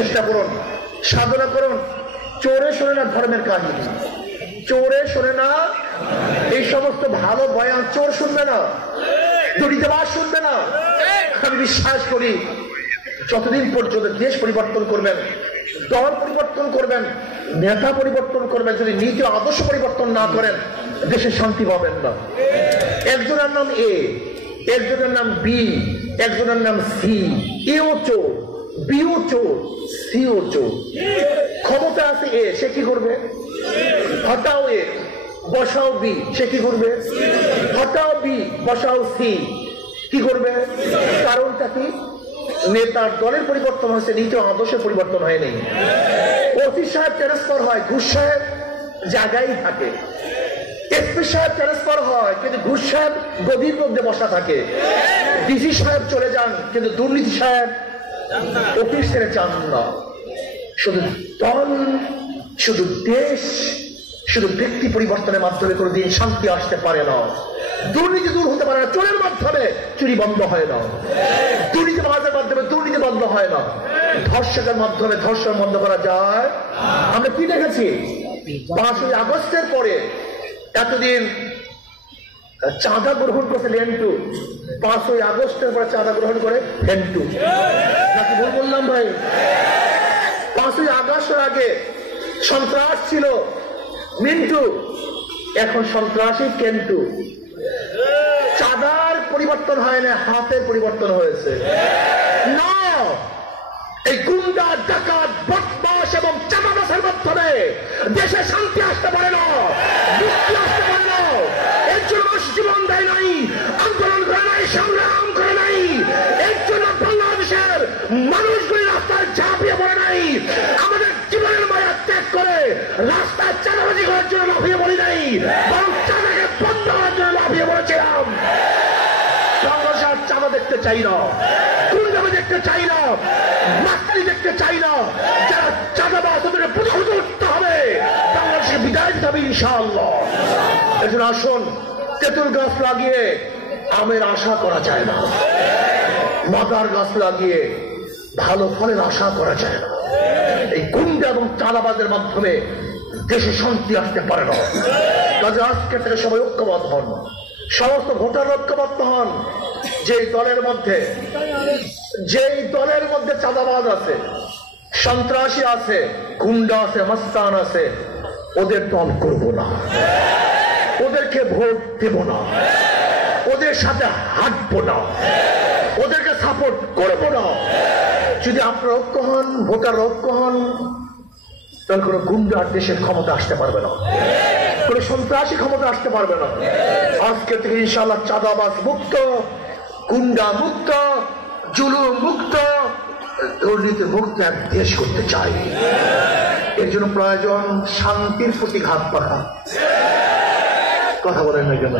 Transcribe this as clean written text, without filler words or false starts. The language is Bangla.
চেষ্টা করুন, সাধনা করুন। চোরে শোনে না ধর্মের কাহিনী, চোরে শোনে না এই সমস্ত ভালো বয়ান, চোর শুনবে না, দুর্নীতিবাজ শুনবে না। আমি বিশ্বাস করি যতদিন পর্যন্ত দেশ পরিবর্তন করবেন, দল পরিবর্তন করবেন, নেতা পরিবর্তন করবেন, যদি নীতি আদর্শ পরিবর্তন না করেন দেশে শান্তি পাবেন না। একজনের নাম এ, একজনের নাম বি, একজনের নাম সি। এও চোর, বিও চোর, সিও চোর। ক্ষমতা আছে এ, সে কি করবে? হটাও এ, বসাও বি, সে কি করবে? হটাও বি, বসাও সি, কি করবে? কারণটা কি? নেতার দলের পরিবর্তন হয়েছে, নীতি আদর্শের পরিবর্তন হয়নি। ওসি সাহেব ট্রান্সফার হয়, ঘুষ সাহেব জায়গায় থাকে। এসপি সাহেব ট্রান্সফার হয়, কিন্তু ঘুষ সাহেব গদির মধ্যে বসা থাকে। ডিসি সাহেব চলে যান, কিন্তু দুর্নীতি সাহেব অফিস ছেড়ে যান না। শুধু দল, শুধু দেশ, শুধু ব্যক্তি পরিবর্তনের মাধ্যমে কোনোদিন শান্তি আসতে পারে না। দুর্নীতি দূর হতে পারে না, চোরের মাধ্যমে চুরি বন্ধ হয় না, দুর্নীতিবাজের মাধ্যমে দুর্নীতি বন্ধ হয় না, ধর্ষকের মাধ্যমে ধর্ষণ বন্ধ করা যায়। আমরা কি দেখেছি 5ই আগস্টের পরে এতদিন চাঁদা গ্রহণ করছে লেন্টু, 5ই আগস্টের পরে চাঁদা গ্রহণ করে লেন্টু, নাকি ভুল বললাম ভাই? 5ই আগস্টের আগে সন্ত্রাস ছিল মিন্টু, এখন সন্ত্রাসী কেন্টু। চাঁদার পরিবর্তন হয় না, হাতের পরিবর্তন হয়েছে। না, এই গুন্ডা, ডাকাত, বদমাশ এবং চাঁদাবাসের মাধ্যমে দেশে শান্তি আসতে পারে না, মুক্তি আসতে পারে না। এর জন্য মানুষ জীবন দেয় নাই, আন্দোলন করে নাই, সংগ্রাম করে নাই। এর জন্য বাংলাদেশের মানুষগুলি রাস্তায় ঝাঁপিয়ে পড়ে নাই। আমাদের জীবনের মায়া ত্যাগ করে রাস্তায় চাঁদাবাজি করার জন্য লাফিয়ে পড়ি নাই, বরং চাঁদাকে বন্ধ করার জন্য লাফিয়ে পড়েছিলাম। বাংলাদেশ আর চাঁদা দেখতে চাই না, গুন্ডামি দেখতে চাই না, মাস্তানি দেখতে চাই না। যারা চাঁদাবাজ ওদের প্রতিহত করতে হবে, বাংলাদেশকে বিদায় দিতে হবে ইনশাআল্লাহ। এজন্য আসুন, তেঁতুল গাছ লাগিয়ে আমের আশা করা যায় না, মাদার গাছ লাগিয়ে ভালো ফলের আশা করা যায় না। এই গুন্ডা এবং চাঁদাবাজের মাধ্যমে দেশে শান্তি আসতে পারে না। কাজে আজকে থেকে সবাই ঐক্যবদ্ধ হন, সমস্ত ভোটার ঐক্যবদ্ধ হন। যেই দলের মধ্যে চাঁদাবাজ আছে, সন্ত্রাসী আছে, গুন্ডা আছে, মস্তান আছে, ওদের দল করব না, ওদেরকে ভোট দেব না, ওদের সাথে হাঁটবো না, ওদেরকে সাপোর্ট করবো না। যদি আপনারা ঐক্য হন, ভোটার ঐক্য হন, তাহলে কোনো গুন্ডার দেশের ক্ষমতা আসতে পারবে না, কোনো সন্ত্রাসী ক্ষমতা আসতে পারবে না। আজকে থেকে ইনশাআল্লাহ চাঁদাবাজ মুক্ত, গুন্ডা মুক্ত, জুলুম মুক্ত, দুর্নীতি মুক্ত এক দেশ করতে চাই। এর জন্য প্রয়োজন শান্তির প্রতি ঘাত পাখা। কথা বলেন না কেন?